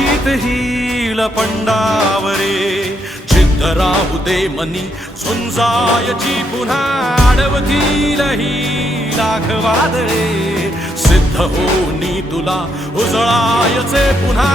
जीत hill पंडावरे जिद्द राहू दे मनी झुंजायची पुन्हा अडवतील ही लाख वादळे सिद्ध होनी तुला उजळायचे पुन्हा